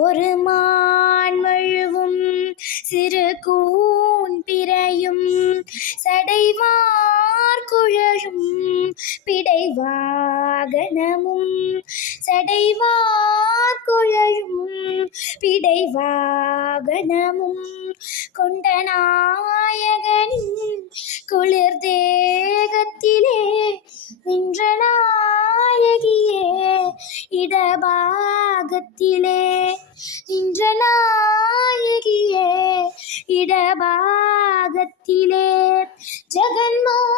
ஒரு மான் மழுவும் சிறு கூன் பிறையும் சடைவார் குழலும் பிடைவாகனமும் சடைவார் குழலும் பிடைவாகனமும் கொண்ட நாயகனின் குளிர் தேகத்திலே நின்ற நாயகியே இடபாகத்திலே நின்ற நாயகியே இடபாகத்திலே ஜெகன்மோகினியே